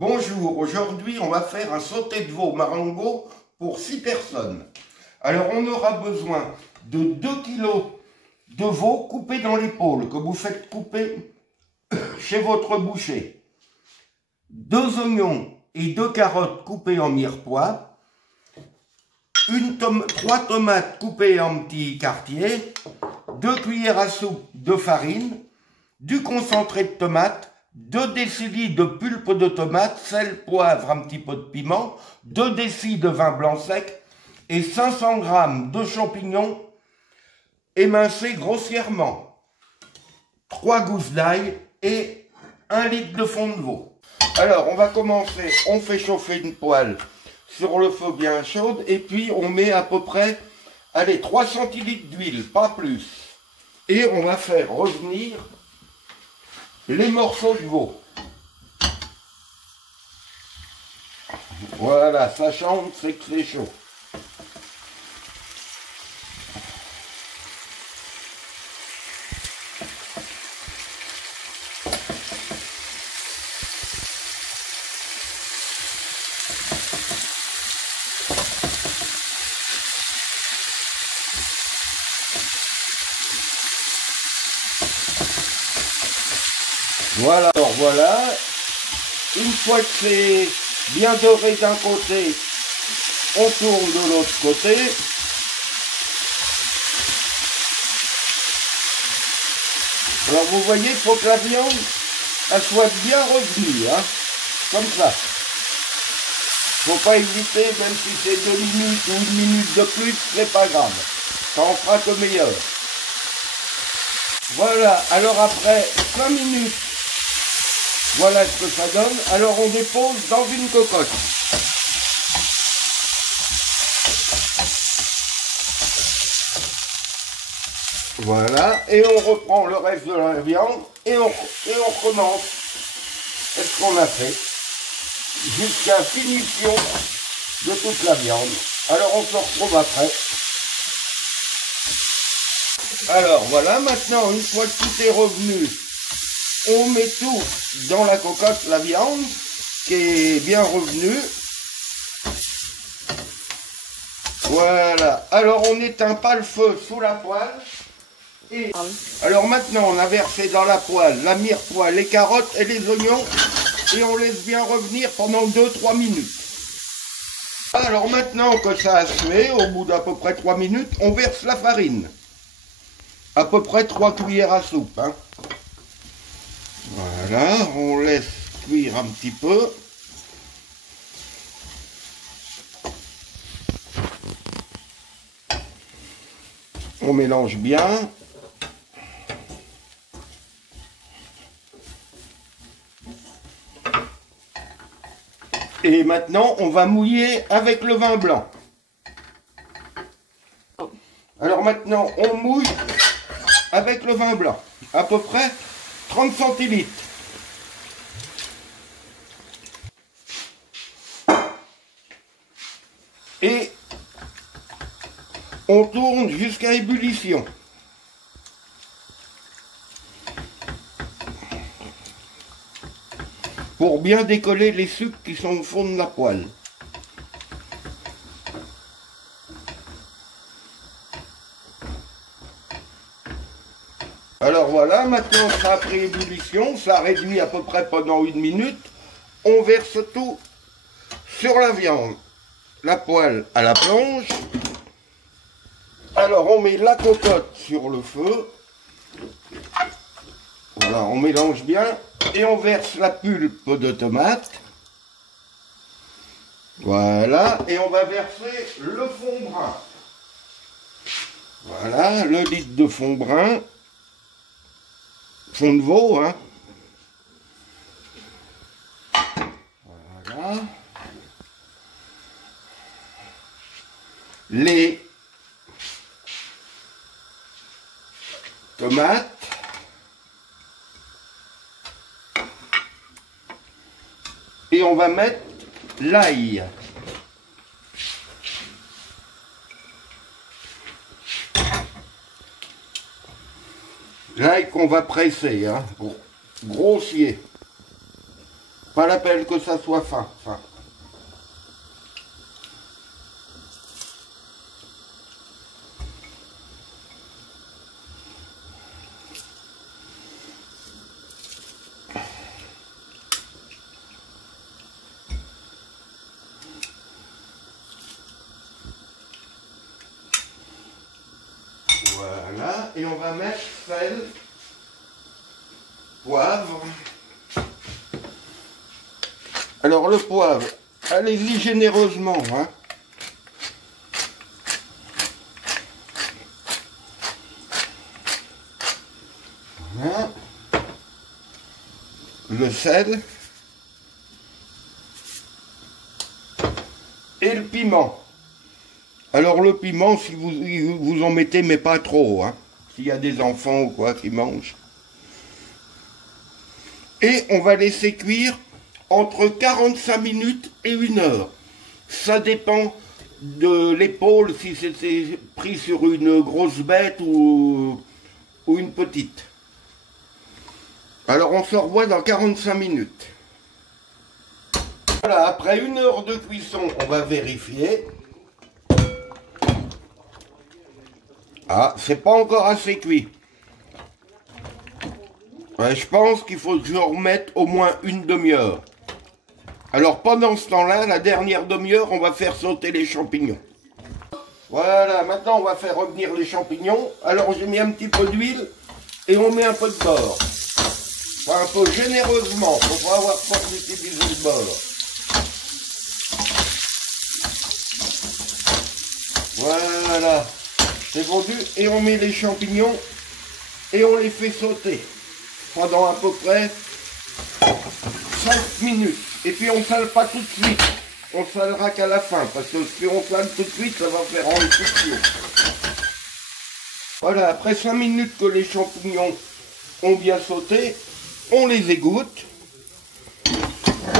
Bonjour, aujourd'hui on va faire un sauté de veau marengo pour 6 personnes. Alors on aura besoin de 2 kg de veau coupé dans l'épaule que vous faites couper chez votre boucher. 2 oignons et 2 carottes coupées en mirepoix. 3 tomates coupées en petits quartiers. 2 cuillères à soupe de farine. Du concentré de tomate. 2 décilitres de pulpe de tomate, sel, poivre, un petit peu de piment, 2 décilitres de vin blanc sec et 500 g de champignons émincés grossièrement, 3 gousses d'ail et 1 litre de fond de veau. Alors on va commencer, on fait chauffer une poêle sur le feu bien chaude et puis on met à peu près, allez, 3 centilitres d'huile, pas plus. Et on va faire revenir les morceaux de veau. Voilà, ça chante, c'est que c'est chaud. Voilà, alors voilà, une fois que c'est bien doré d'un côté, on tourne de l'autre côté. Alors vous voyez, il faut que la viande elle soit bien revenue, hein, comme ça. Faut pas hésiter, même si c'est 2 minutes ou 1 minute de plus, c'est pas grave. Ça en fera que meilleur. Voilà, alors après 5 minutes, voilà ce que ça donne. Alors on dépose dans une cocotte. Voilà, et on reprend le reste de la viande et on recommence. C'est ce qu'on a fait jusqu'à finition de toute la viande. Alors on se retrouve après. Alors voilà, maintenant une fois que tout est revenu, on met tout dans la cocotte, la viande, qui est bien revenue. Voilà. Alors on n'éteint pas le feu sous la poêle. Et alors maintenant on a versé dans la poêle la mirepoix, les carottes et les oignons. Et on laisse bien revenir pendant 2-3 minutes. Alors maintenant que ça a sué, au bout d'à peu près 3 minutes, on verse la farine. À peu près 3 cuillères à soupe. Hein. Voilà, on laisse cuire un petit peu. On mélange bien. Et maintenant, on va mouiller avec le vin blanc. Alors maintenant, on mouille avec le vin blanc. À peu près 30 centilitres. Et on tourne jusqu'à ébullition. Pour bien décoller les sucres qui sont au fond de la poêle. Alors voilà, maintenant ça a pris ébullition, ça réduit à peu près pendant 1 minute. On verse tout sur la viande. La poêle à la planche. Alors on met la cocotte sur le feu. Voilà, on mélange bien. Et on verse la pulpe de tomate. Voilà, et on va verser le fond brun. Voilà, le litre de fond brun. Fond de veau, hein. Voilà. Les tomates. Et on va mettre l'ail. L'ail qu'on va presser, hein, pour grossier. Pas la peine que ça soit fin. Voilà, et on va mettre sel, poivre. Alors le poivre, allez-y généreusement, hein. Voilà. Le sel. Et le piment. Alors le piment, si vous en mettez, mais pas trop, hein. S'il y a des enfants ou quoi qui mangent. Et on va laisser cuire entre 45 minutes et 1 heure. Ça dépend de l'épaule, si c'était pris sur une grosse bête ou une petite. Alors on se revoit dans 45 minutes. Voilà, après 1 heure de cuisson, on va vérifier. Ah, c'est pas encore assez cuit. Ouais, je pense qu'il faut que je remette au moins 1 demi-heure. Alors pendant ce temps-là, la dernière demi-heure, on va faire sauter les champignons. Voilà, maintenant on va faire revenir les champignons. Alors j'ai mis un petit peu d'huile et on met un peu de beurre. Enfin, un peu généreusement, pour pas avoir peur d'utiliser le beurre. Voilà, c'est vendu et on met les champignons et on les fait sauter pendant à peu près 5 minutes. Et puis on ne sale pas tout de suite, on salera qu'à la fin, parce que si on sale tout de suite, ça va faire en cuisson. Voilà, après 5 minutes que les champignons ont bien sauté, on les égoutte,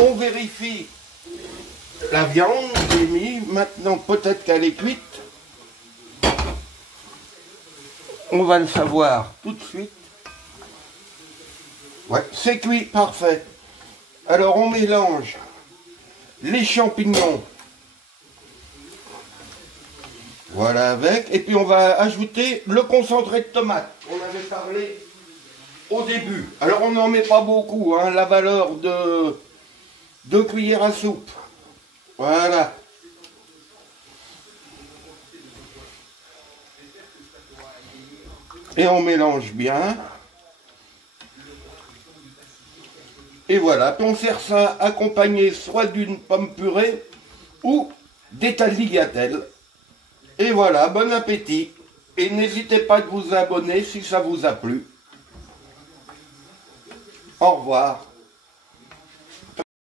on vérifie la viande, j'ai mis, maintenant peut-être qu'elle est cuite. On va le savoir tout de suite. Ouais, c'est cuit, parfait. Alors on mélange les champignons. Voilà avec. Et puis on va ajouter le concentré de tomate. On avait parlé au début. Alors on n'en met pas beaucoup, hein, la valeur de 2 cuillères à soupe. Voilà. Et on mélange bien. Et voilà, puis on sert ça accompagné soit d'une pomme purée ou des tagliatelles. Et voilà, bon appétit. Et n'hésitez pas de vous abonner si ça vous a plu. Au revoir.